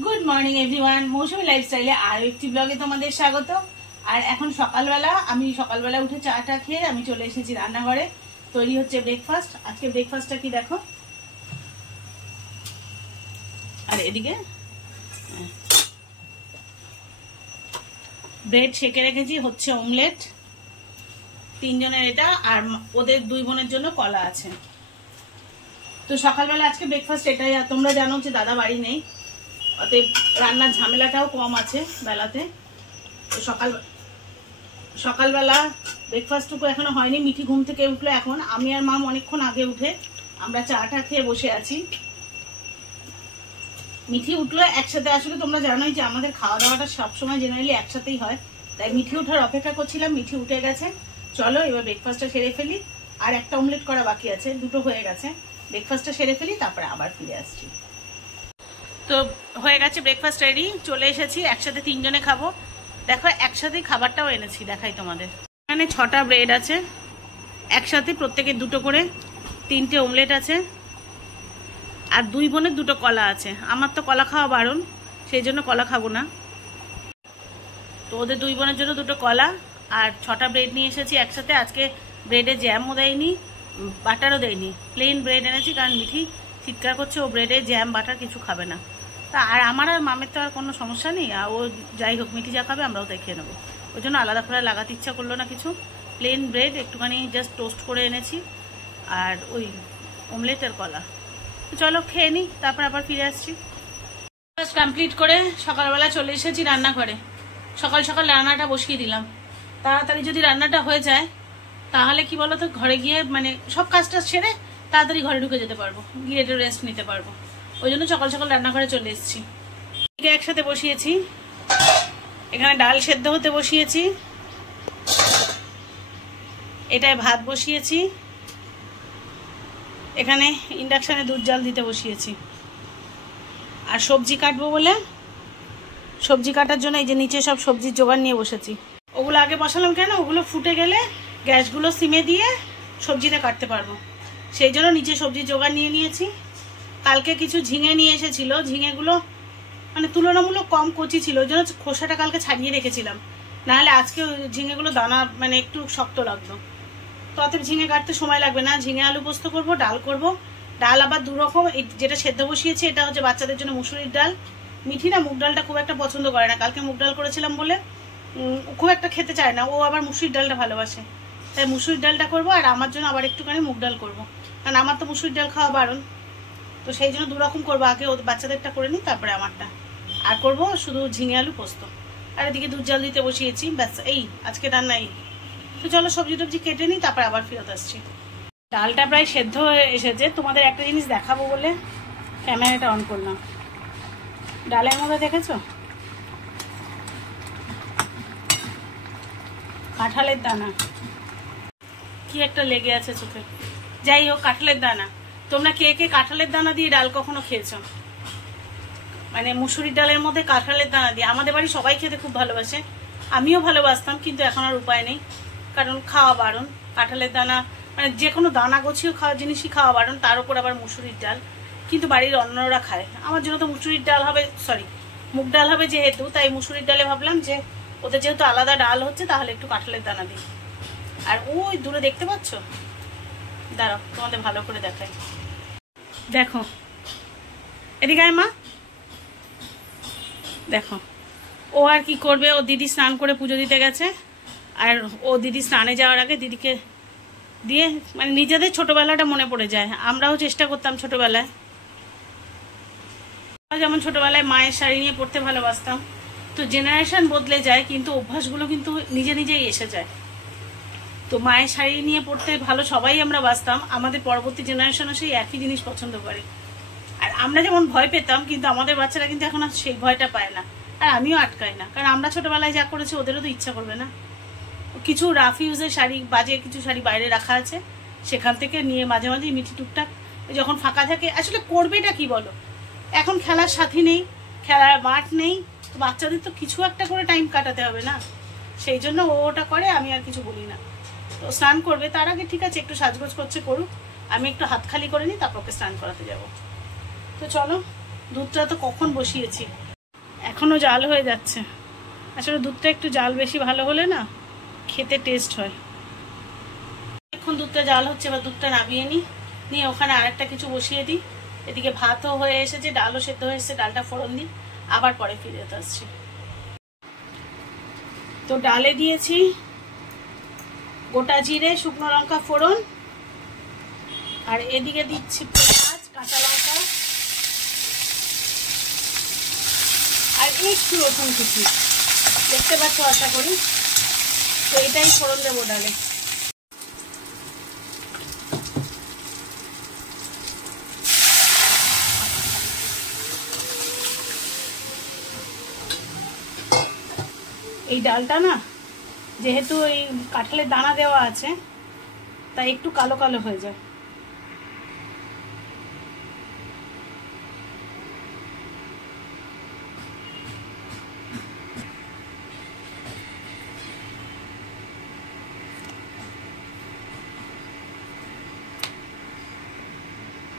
Good morning everyone, মৌসুমী লাইফস্টাইলে আরো একটি ব্লগে তোমাদের স্বাগত। আর এখন সকালবেলা উঠে চাটা খেয়ে আমি চলে এসেছি রান্নাঘরে। তৈরি হচ্ছে ব্রেকফাস্ট। আজকে ব্রেকফাস্টটা কি দেখো, আর এদিকে ব্রেড সেকে রেখেছি, হচ্ছে অমলেট। তিনজনের এটা, আর ওদের দুই বোনের জন্য কলা আছে। তো সকালবেলা আজকে ব্রেকফাস্ট এটাই। আর তোমরা জানো যে দাদা বাড়ি নেই, অতএব রান্নার ঝামেলাটাও কম আছে বেলাতে। তো সকালবেলা ব্রেকফাস্টটুকু এখনো হয়নি। মিঠি ঘুম থেকে উঠলো এখন, আমি আর মাম অনেকক্ষণ আগে উঠে আমরা চাটা খেয়ে বসে আছি। মিঠি উঠলো একসাথে। আসলে তোমরা জানোই যে আমাদের খাওয়া দাওয়াটা সবসময় জেনারেলি একসাথেই হয়, তাই মিঠি ওঠার অপেক্ষা করছিলাম। মিঠি উঠে গেছে। চলো এবার ব্রেকফাস্টটা সেরে ফেলি। আর একটা অমলেট করা বাকি আছে, দুটো হয়ে গেছে। ব্রেকফাস্টটা সেরে ফেলি, তারপরে আবার ফিরে আসছি। তো হয়ে গেছে ব্রেকফাস্ট রেডি, চলে এসেছি। একসাথে তিনজনে খাবো। দেখো একসাথেই খাবারটাও এনেছি, দেখাই তোমাদের। এখানে 6টা ব্রেড আছে একসাথে, প্রত্যেকের দুটো করে। 3টে অমলেট আছে, আর দুই বোনের দুটো কলা আছে। আমার তো কলা খাওয়া বারণ, সেই জন্য কলা খাবো না। তো ওদের দুই বোনের জন্য দুটো কলা আর 6টা ব্রেড নিয়ে এসেছি একসাথে। আজকে ব্রেডে জ্যামও দেয়নি, বাটারও দেয়নি, প্লেন ব্রেড এনেছি। কারণ মিঠি চিৎকার করছে, ও ব্রেডে জ্যাম বাটার কিছু খাবে না। তা আর আমার আর মামের তো আর কোনো সমস্যা নেই। আর ও যাই হোক, মিঠি যা খাবে আমরাও তাই খেয়ে নেবো। ওই জন্য আলাদা করে লাগাতে ইচ্ছা করলো না কিছু। প্লেন ব্রেড একটুখানি জাস্ট টোস্ট করে এনেছি, আর ওই অমলেট আর কলা। তো চলো খেয়ে নিই, তারপর আবার ফিরে আসছি। কমপ্লিট করে সকালবেলা চলে এসেছি রান্নাঘরে। সকাল সকাল রান্নাটা বসিয়ে দিলাম। তাড়াতাড়ি যদি রান্নাটা হয়ে যায় তাহলে কি বলতো, ঘরে গিয়ে মানে সব কাজটা সেরে তাড়াতাড়ি ঘরে ঢুকে যেতে পারবো, গিয়ে একটু রেস্ট নিতে পারবো। ওই জন্য সকাল সকাল রান্নাঘরে চলে এসেছি। একসাথে বসিয়েছি, এখানে ডাল সেদ্ধ হতে বসিয়েছি, এটায় ভাত বসিয়েছি, এখানে ইন্ডাকশনে দুধ জাল দিতে বসিয়েছি। আর সবজি কাটবো বলে সবজি কাটার জন্য এই যে নিচে সব সবজির জোগাড় নিয়ে বসেছি। ওগুলো আগে বসালাম কেন, ওগুলো ফুটে গেলে গ্যাসগুলো সিমে দিয়ে সবজিটা কাটতে পারবো, সেই জন্য নিচে সবজির জোগাড় নিয়ে নিয়েছি। কালকে কিছু ঝিঙে নিয়ে এসেছিল, ঝিঙেগুলো মানে তুলনামূলক কম কচি ছিল, ওই জন্য খোসাটা কালকে ছাড়িয়ে রেখেছিলাম। নাহলে আজকে ঝিঙেগুলো দানা মানে একটু শক্ত লাগতো। তো অতএব ঝিঙে কাটতে সময় লাগবে না। ঝিঙে আলু পোস্ত করবো, ডাল করব। ডাল আবার দুরকম, যেটা সেদ্ধ বসিয়েছি এটা হচ্ছে বাচ্চাদের জন্য মুসুরির ডাল। মিঠি না মুগ ডালটা খুব একটা পছন্দ করে না, কালকে মুগ ডাল করেছিলাম বলে খুব একটা খেতে চায় না। ও আবার মুসুরির ডালটা ভালোবাসে, তাই মুসুরির ডালটা করবো। আর আমার জন্য আবার একটুখানি মুগ ডাল করবো, কারণ আমার তো মুসুরির ডাল খাওয়া বারণ। তো সেই জন্য দুরকম করবো, আগে ওদের বাচ্চাদেরটা করে নিই, তারপরে আমারটা। আর করবো শুধু ঝিঙে আলু পোস্ত। আর এদিকে দুধ জাল দিতে বসিয়েছি, ব্যাস এই আজকে রান্না এই। তো চলো সবজি টবজি কেটে নিই, তারপর আবার ফেরত আসছি। ডালটা প্রায় সেদ্ধ হয়ে এসেছে। তোমাদের একটা জিনিস দেখাবো বলে ক্যামেরাটা অন করলাম। ডালের মধ্যে দেখেছো কাঁঠালের দানা, কি একটা লেগে আছে চোখে। যাই হোক, কাঁঠালের দানা। তোমরা কে কে কাঁঠালের দানা দিয়ে ডাল কখনো খেয়েছো? মানে মুসুরির ডালের মধ্যে কাঁঠালের দানা দিয়ে। আমাদের বাড়ি সবাই খেতে খুব ভালোবাসে, আমিও ভালোবাসতাম, কিন্তু এখন আর উপায় নেই, কারণ খাওয়া বারণ। কাঁঠালের দানা মানে যে কোনো দানা গছিও খাওয়া জিনিসই খাওয়া বারণ, তার উপর আবার মুসুরির ডাল। কিন্তু বাড়ির অন্যরা খায়, আমার জন্য তো মুসুরির ডাল হবে, সরি মুগ ডাল হবে যেহেতু, তাই মুসুরির ডালে ভাবলাম যে ওদের যেহেতু আলাদা ডাল হচ্ছে তাহলে একটু কাঁঠালের দানা দিই। আর ওই দূরে দেখতে পাচ্ছ, দাঁড়াও তোমাদের ভালো করে দেখাই। দেখো এদিকে আয় মা, দেখো ও আর কি করবে। ও দিদি স্নান করে পুজো দিতে গেছে, আর ও দিদি স্নানে যাওয়ার আগে দিদিকে দিয়ে মানে নিজেদের ছোটবেলাটা মনে পড়ে যায়। আমরাও চেষ্টা করতাম ছোটবেলায়, যেমন ছোটবেলায় মায়ের শাড়ি নিয়ে পড়তে ভালোবাসতাম। তো জেনারেশন বদলে যায়, কিন্তু অভ্যাসগুলো কিন্তু নিজে নিজেই এসে যায়। তো মায়ের শাড়ি নিয়ে পড়তে ভালো সবাই আমরা বাসতাম, আমাদের পরবর্তী জেনারেশনও সেই একই জিনিস পছন্দ করে। আর আমরা যেমন ভয় পেতাম, কিন্তু আমাদের বাচ্চারা কিন্তু এখন আর সেই ভয়টা পায় না। আর আমিও আটকাই না, কারণ আমরা ছোটবেলায় যা করেছি ওদেরও তো ইচ্ছা করবে না। কিছু রাফ ইউজের শাড়ি, বাজে কিছু শাড়ি বাইরে রাখা আছে, সেখান থেকে নিয়ে মাঝে মাঝে মিঠি টুকটাক যখন ফাঁকা থাকে। আসলে করবেটা কি বলো, এখন খেলার সাথী নেই, খেলার মাঠ নেই, বাচ্চাদের তো কিছু একটা করে টাইম কাটাতে হবে না, সেই জন্য ও ওটা করে, আমি আর কিছু বলি না। তো স্নান করবে তার আগে ঠিক আছে, একটু সাজগোজ করছে করুক, আমি একটু হাত খালি করে নিই, তারপর ওকে স্নান করাতে যাব। তো চলো দুধটা তো কখন বসিয়েছি, এখনো জাল হয়ে যাচ্ছে। আসলে দুধটা একটু জাল বেশি ভালো হলে না খেতে টেস্ট হয়। এখন দুধটা জাল হচ্ছে, এবার দুধটা নামিয়ে নিয়ে ওখানে আরেকটা কিছু বসিয়ে দিই। এদিকে ভাতও হয়ে এসেছে, ডালও সেদ্ধ হয়ে এসেছে, ডালটা ফোড়ন দিই, আবার পরে ফিরে যেতে আসছি। তো ডালে দিয়েছি গোটা জিরে, শুকনো লঙ্কা ফোড়ন, আর এদিকে দিচ্ছি পেঁয়াজ, কাঁচা লঙ্কা আর একটু রসুন কুচি, দেখতে পাচ্ছ আশা করি। তো এটাই ফোড়ন দেবো ডালে। এই ডালটা না যেহেতু এই কাঁঠালের দানা দেওয়া আছে তাই একটু কালো কালো হয়ে যায়।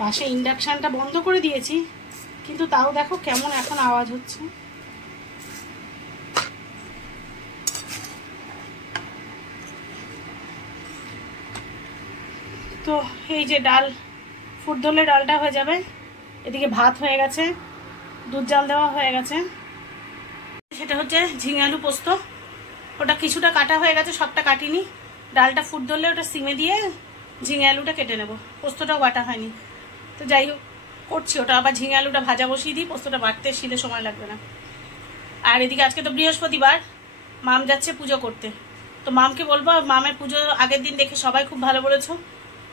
পাশে ইন্ডাকশনটা বন্ধ করে দিয়েছি, কিন্তু তাও দেখো কেমন এখন আওয়াজ হচ্ছে। তো এই যে ডাল ফুট ধরলে ডালটা হয়ে যাবে। এদিকে ভাত হয়ে গেছে, দুধ জাল দেওয়া হয়ে গেছে। সেটা হচ্ছে ঝিঙে আলু পোস্ত, ওটা কিছুটা কাটা হয়ে গেছে, সবটা কাটিনি। ডালটা ফুট ধরলে ওটা সিমে দিয়ে ঝিঙে আলুটা কেটে নেব, পোস্তটাও বাটা হয়নি। তো যাই হোক করছি ওটা, আবার ঝিঙে আলুটা ভাজা বসিয়ে দিই, পোস্তটা বাটতে শিলে সময় লাগবে না। আর এদিকে আজকে তো বৃহস্পতিবার, মাম যাচ্ছে পুজো করতে। তো মামকে বলবো, মামের পুজো আগের দিন দেখে সবাই খুব ভালো বলেছো,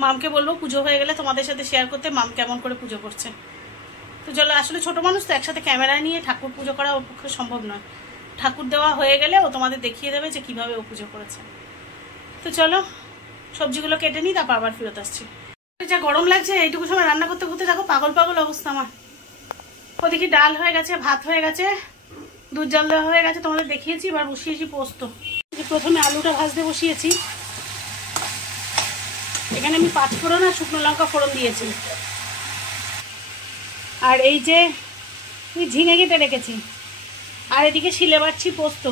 মামকে বলবো পুজো হয়ে গেলে তোমাদের সাথে শেয়ার করতে মাম কেমন করে পুজো করছে। তো চলো, আসলে ছোট মানুষ তো একসাথে ক্যামেরা নিয়ে ঠাকুর পুজো করা ওর পক্ষে সম্ভব নয়। ঠাকুর দেওয়া হয়ে গেলে ও তোমাদের দেখিয়ে দেবে যে কিভাবে ও পুজো করেছে। তো চলো সবজিগুলো কেটে নিই, তারপর আবার ফেরত আসছি। যা গরম লাগছে, এইটুকু সময় রান্না করতে করতে দেখো পাগল পাগল অবস্থা আমার। ওদিকে ডাল হয়ে গেছে, ভাত হয়ে গেছে, দুধ জাল দেওয়া হয়ে গেছে, তোমাদের দেখিয়েছি। এবার বসিয়েছি পোস্ত। প্রথমে আলুটা ভাজতে বসিয়েছি। এখানে আমি 5 ফোড়ন আর শুকনো লঙ্কা ফোড়ন দিয়েছি। আর এই যে ঝিঙে কেটে রেখেছি, আর এদিকে শিলে বাটছি পোস্ত।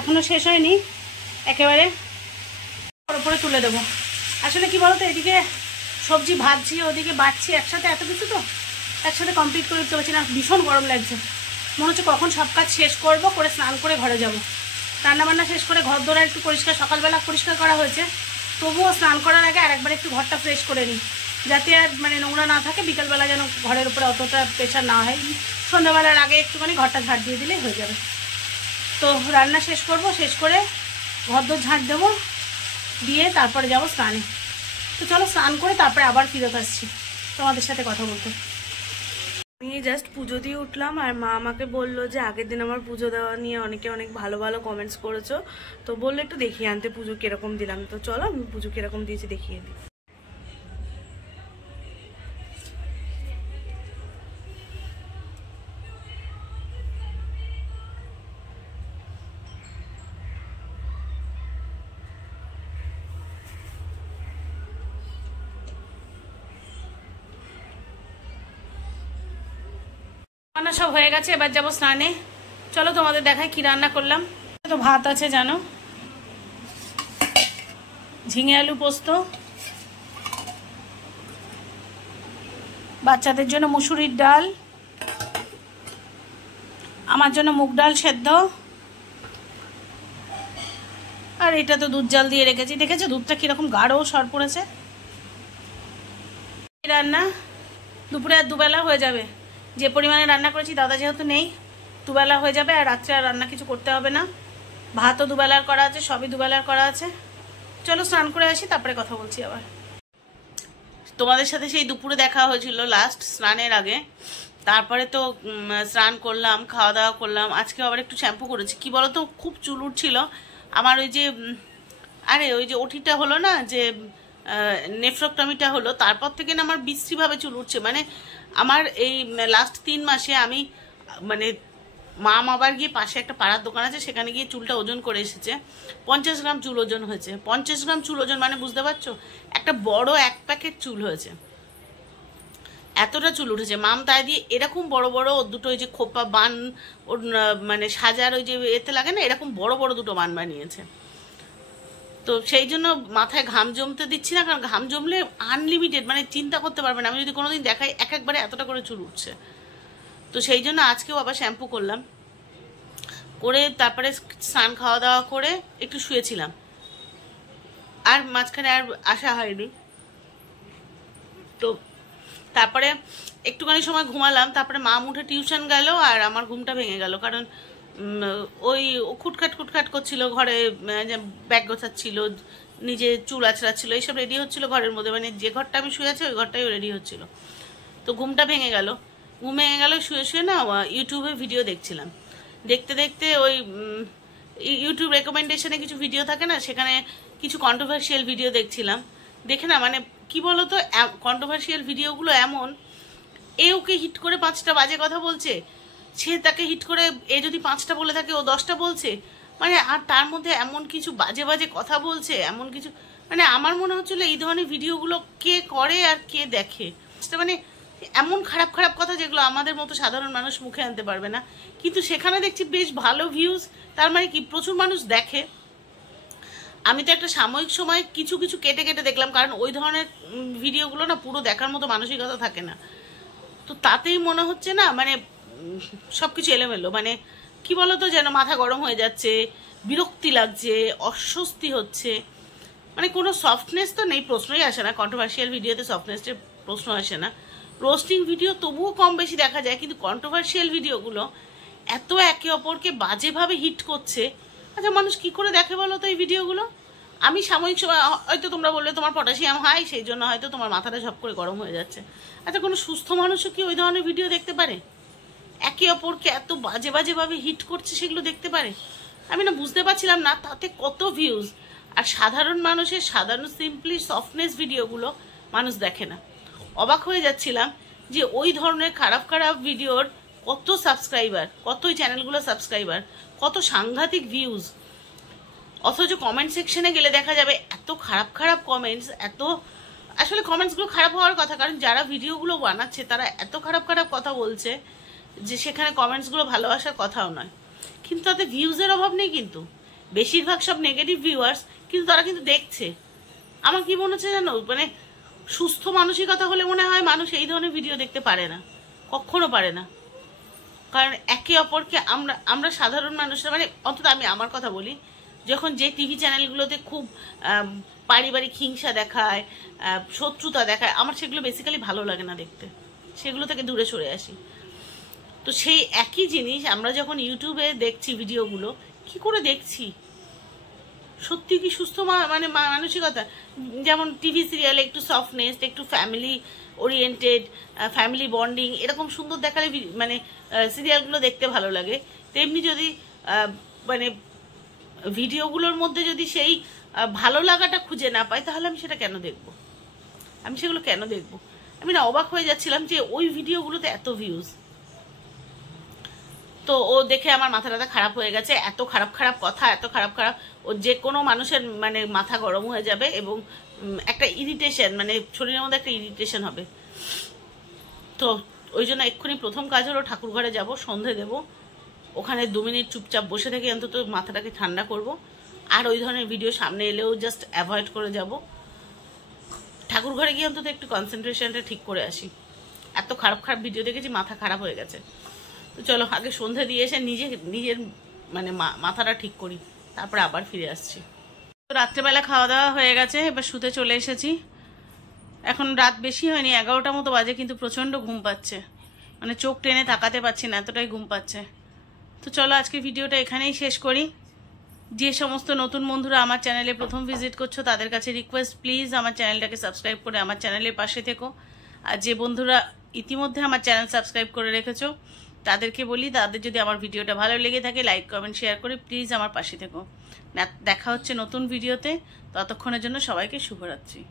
এখনো শেষ হয়নি, একেবারে উপরে তুলে দেবো। আসলে কি বলতো, এদিকে সবজি ভাজছি, ওদিকে বাটছি, একসাথে এত কিছু তো একসাথে কমপ্লিট করে দিতে পারছি না। ভীষণ গরম লাগছে, মনে হচ্ছে কখন সব কাজ শেষ করব, করে স্নান করে ঘরে যাব। রান্নাবান্না শেষ করে ঘর দোর একটু পরিষ্কার, সকালবেলা পরিষ্কার করা হয়েছে, তবুও স্নান করার আগে আরেকবার একটু ঘরটা ফ্রেশ করে নিই, যাতে আর মানে নোংরা না থাকে। বিকালবেলা যেন ঘরের উপরে অতটা প্রেশার না হয়, সন্ধ্যাবেলার আগে একটুখানি ঘরটা ঝাড় দিয়ে দিলেই হয়ে যাবে। তো রান্না শেষ করব, শেষ করে ঘর দোর ঝাড় দেবো, দিয়ে তারপরে যাব স্নানে। তো চলো স্নান করে তারপরে আবার ফিরত আসছি তোমাদের সাথে কথা বলতে। আমি জাস্ট পুজো দিয়ে উঠলাম, আর মা আমাকে বললো যে আগের দিন আমার পুজো দেওয়া নিয়ে অনেকে অনেক ভালো ভালো কমেন্টস করেছো, তো বললো একটু দেখিয়ে আনতে পুজো কিরকম দিলাম। তো চলো আমি পুজো কিরকম দিয়েছি দেখিয়ে দিই। রান্না সব হয়ে গেছে, এবার যাবো স্নানে। চলো তোমাদের দেখাই কি রান্না করলাম। তো ভাত আছে জানো, ঝিঙে আলু পোস্ত, বাচ্চাদের জন্য মুসুরির ডাল, আমার জন্য মুগ ডাল সেদ্ধ, আর এটা তো দুধ জাল দিয়ে রেখেছি। দেখেছো দুধটা কিরকম গাঢ় সর পড়েছে। রান্না দুপুরে আর দুবেলা হয়ে যাবে, যে পরিমাণে রান্না করেছি। দাদা যেহেতু নেই, দুবেলা হয়ে যাবে, আর রাত্রে আর রান্না কিছু করতে হবে না। ভাতও দুবেলার করা আছে, সবই দুবেলার করা আছে। চলো স্নান করে আসি, তারপরে কথা বলছি আবার। তোমাদের সাথে সেই দুপুরে দেখা হয়েছিল লাস্ট স্নানের আগে, তারপরে তো স্নান করলাম, খাওয়া দাওয়া করলাম। আজকে আবার একটু শ্যাম্পু করেছি। কি বলতো, খুব চুল উঠছিল আমার। ওই যে ওই যে ওটিটা হলো না, যে নেফ্রোক্টমিটা হলো, তারপর থেকে না আমার বিশ্রীভাবে চুল উঠছে। মানে আমার এই লাস্ট 3 মাসে আমি মানে মাম আবার গিয়ে পাশে একটা পাড়ার দোকান আছে, সেখানে গিয়ে চুলটা ওজন করে এসেছে। 50 গ্রাম চুল ওজন হয়েছে। 50 গ্রাম চুল ওজন মানে বুঝতে পারছো, একটা বড় 1 প্যাকেট চুল হয়েছে। এতটা চুল উঠেছে। মাম তাই দিয়ে এরকম বড় বড় দুটো ওই যে খোপা বান ওর মানে সাজার ওই যে এতে লাগে না, এরকম বড় বড় দুটো বান বানিয়েছে। তো সেই জন্য মাথায় ঘাম জমতে দিচ্ছি না, কারণ ঘাম জমলে আনলিমিটেড, মানে চিন্তা করতে পারবেন। আমি যদি কোনোদিন দেখাই একবারে এতটা করে চুল উঠছে। তো সেই জন্য আজকেও আবার শ্যাম্পু করলাম, করে তারপরে স্নান খাওয়া দাওয়া করে একটু শুয়েছিলাম, আর মাঝখানে আর আসা হয়নি। তো তারপরে একটুখানি সময় ঘুমালাম, তারপরে মাম উঠে টিউশন গেল আর আমার ঘুমটা ভেঙে গেল, কারণ ওই খুটখাট খুটখাট করছিল ঘরে, ব্যাগ গোছাচ্ছিল, নিজে চুল আছড়াচ্ছিল, এইসব রেডি হচ্ছিল ঘরের মধ্যে, মানে যে ঘরটা আমি শুয়ে আছি ওই ঘরটাই রেডি হচ্ছিল। তো ঘুমটা ভেঙে গেল, ঘুম ভেঙে গেল, শুয়ে শুয়ে না ইউটিউবে ভিডিও দেখছিলাম। দেখতে দেখতে ওই ইউটিউব রেকমেন্ডেশনে কিছু ভিডিও থাকে না, সেখানে কিছু কন্ট্রোভার্সিয়াল ভিডিও দেখছিলাম। দেখে না মানে কি বলতো, কন্ট্রোভার্সিয়াল ভিডিওগুলো এমন, এ ওকে হিট করে 5টা বাজে কথা বলছে, সে তাকে হিট করে এ যদি 5টা বলে থাকে ও 10টা বলছে, মানে আর তার মধ্যে এমন কিছু বাজে বাজে কথা বলছে, এমন কিছু, মানে আমার মনে হচ্ছিল এই ধরনের ভিডিওগুলো কে করে আর কে দেখে। মানে এমন খারাপ খারাপ কথা যেগুলো আমাদের মতো সাধারণ মানুষ মুখে আনতে পারবে না, কিন্তু সেখানে দেখছি বেশ ভালো ভিউজ, তার মানে কি প্রচুর মানুষ দেখে। আমি তো একটা সাময়িক সময় কিছু কিছু কেটে কেটে দেখলাম, কারণ ওই ধরনের ভিডিওগুলো না পুরো দেখার মতো মানসিকতা থাকে না। তো তাতেই মনে হচ্ছে না মানে সব কিছু এলোমেলো, মানে কি বলতো, যেন মাথা গরম হয়ে যাচ্ছে, বিরক্তি লাগছে, অস্বস্তি হচ্ছে, মানে কোনো সফটনেস তো নেই, প্রশ্নই আসে না। কন্ট্রোভার্সিয়াল ভিডিওতে সফটনেসের প্রশ্ন আসে না। রোস্টিং ভিডিও তবুও কম বেশি দেখা যায়, কিন্তু কন্ট্রোভার্সিয়াল ভিডিওগুলো এত একে অপরকে বাজেভাবে হিট করছে। আচ্ছা মানুষ কি করে দেখে বলো তো এই ভিডিওগুলো? আমি সাময়িক সময় হয়তো তোমরা বললে তোমার পটাশিয়াম হাই, সেই জন্য হয়তো তোমার মাথাটা ঝপ করে গরম হয়ে যাচ্ছে। আচ্ছা কোনো সুস্থ মানুষও কি ওই ধরনের ভিডিও দেখতে পারে? একে অপরকে এত বাজে বাজেভাবে হিট করছে সেগুলো দেখতে পারে? আমি না বুঝতে পারছিলাম না তাতে কত ভিউজ, আর সাধারণ মানুষের সাধারণ সিম্পলি সফটনেস ভিডিওগুলো মানুষ দেখে না। অবাক হয়ে যাচ্ছিলাম যে ওই ধরনের খারাপ খারাপ ভিডিওর কত সাবস্ক্রাইবার, কত ওই চ্যানেলগুলো সাবস্ক্রাইবার, কত সাংঘাতিক ভিউজ, অথচ কমেন্ট সেকশনে গেলে দেখা যাবে এত খারাপ খারাপ কমেন্টস। এত আসলে কমেন্টসগুলো খারাপ হওয়ার কথা, কারণ যারা ভিডিওগুলো বানাচ্ছে তারা এত খারাপ খারাপ কথা বলছে যে সেখানে কমেন্টসগুলো ভালোবাসার কথাও নয়, কিন্তু তাতে ভিউজের অভাব নেই। কিন্তু বেশিরভাগ সব নেগেটিভ ভিউয়ার্স, কিন্তু তারা কিন্তু দেখছে। আমার কি মনে হচ্ছে জানো, মানে সুস্থ মানসিকতা হলে মনে হয় মানুষ এই ধরনের ভিডিও দেখতে পারে না, কখনো পারে না। কারণ একে অপরকে আমরা সাধারণ মানুষরা, মানে অন্তত আমি আমার কথা বলি, যখন যে টিভি চ্যানেলগুলোতে খুব পারিবারিক হিংসা দেখায়, শত্রুতা দেখায়, আমার সেগুলো বেসিক্যালি ভালো লাগে না দেখতে, সেগুলো থেকে দূরে সরে আসি। তো সেই একই জিনিস আমরা যখন ইউটিউবে দেখছি ভিডিওগুলো, কি করে দেখছি? সত্যি কি সুস্থ মানে মানসিকতা? যেমন টিভি সিরিয়ালে একটু সফটনেস, একটু ফ্যামিলি ওরিয়েন্টেড, ফ্যামিলি বন্ডিং, এরকম সুন্দর দেখালে মানে সিরিয়ালগুলো দেখতে ভালো লাগে। তেমনি যদি মানে ভিডিওগুলোর মধ্যে যদি সেই ভালো লাগাটা খুঁজে না পাই, তাহলে আমি সেটা কেন দেখব? আমি সেগুলো কেন দেখব? আমি না অবাক হয়ে যাচ্ছিলাম যে ওই ভিডিওগুলোতে এত ভিউজ। তো ও দেখে আমার মাথা টাথা খারাপ হয়ে গেছে, এত খারাপ খারাপ কথা, এত খারাপ খারাপ, ও যে কোনো মানুষের মানে মাথা গরম হয়ে যাবে, এবং একটা ইরিটেশন, মানে শরীরের মধ্যে একটা ইরিটেশন হবে। তো ওই জন্য এক্ষুনি প্রথম কাজ হলো ঠাকুর ঘরে যাব, সন্ধে দেব, ওখানে 2 মিনিট চুপচাপ বসে থেকে অন্তত মাথাটাকে ঠান্ডা করব, আর ওই ধরনের ভিডিও সামনে এলেও জাস্ট অ্যাভয়েড করে যাব। ঠাকুর ঘরে গিয়ে অন্তত একটু কনসেন্ট্রেশনটা ঠিক করে আসি। এত খারাপ খারাপ ভিডিও দেখেছি, মাথা খারাপ হয়ে গেছে। তো চলো আগে সন্ধে দিয়ে এসে নিজের মানে মাথাটা ঠিক করি, তারপরে আবার ফিরে আসছি। তো রাত্রেবেলা খাওয়া দাওয়া হয়ে গেছে, এবার শুতে চলে এসেছি। এখন রাত বেশি হয়নি, 11টা মতো বাজে, কিন্তু প্রচণ্ড ঘুম পাচ্ছে, মানে চোখ টেনে তাকাতে পারছি না, এতটাই ঘুম পাচ্ছে। তো চলো আজকে ভিডিওটা এখানেই শেষ করি। যে সমস্ত নতুন বন্ধুরা আমার চ্যানেলে প্রথম ভিজিট করছো তাদের কাছে রিকোয়েস্ট, প্লিজ আমার চ্যানেলটাকে সাবস্ক্রাইব করে আমার চ্যানেলের পাশে থেকো। আর যে বন্ধুরা ইতিমধ্যে আমার চ্যানেল সাবস্ক্রাইব করে রেখেছো তাদেরকে বলি, তাদের যদি আমার ভিডিওটা ভালো লেগে থাকে লাইক কমেন্ট শেয়ার করে প্লিজ আমার পাশে থেকো। দেখা হচ্ছে নতুন ভিডিওতে, ততক্ষণের জন্য সবাইকে শুভরাত্রি।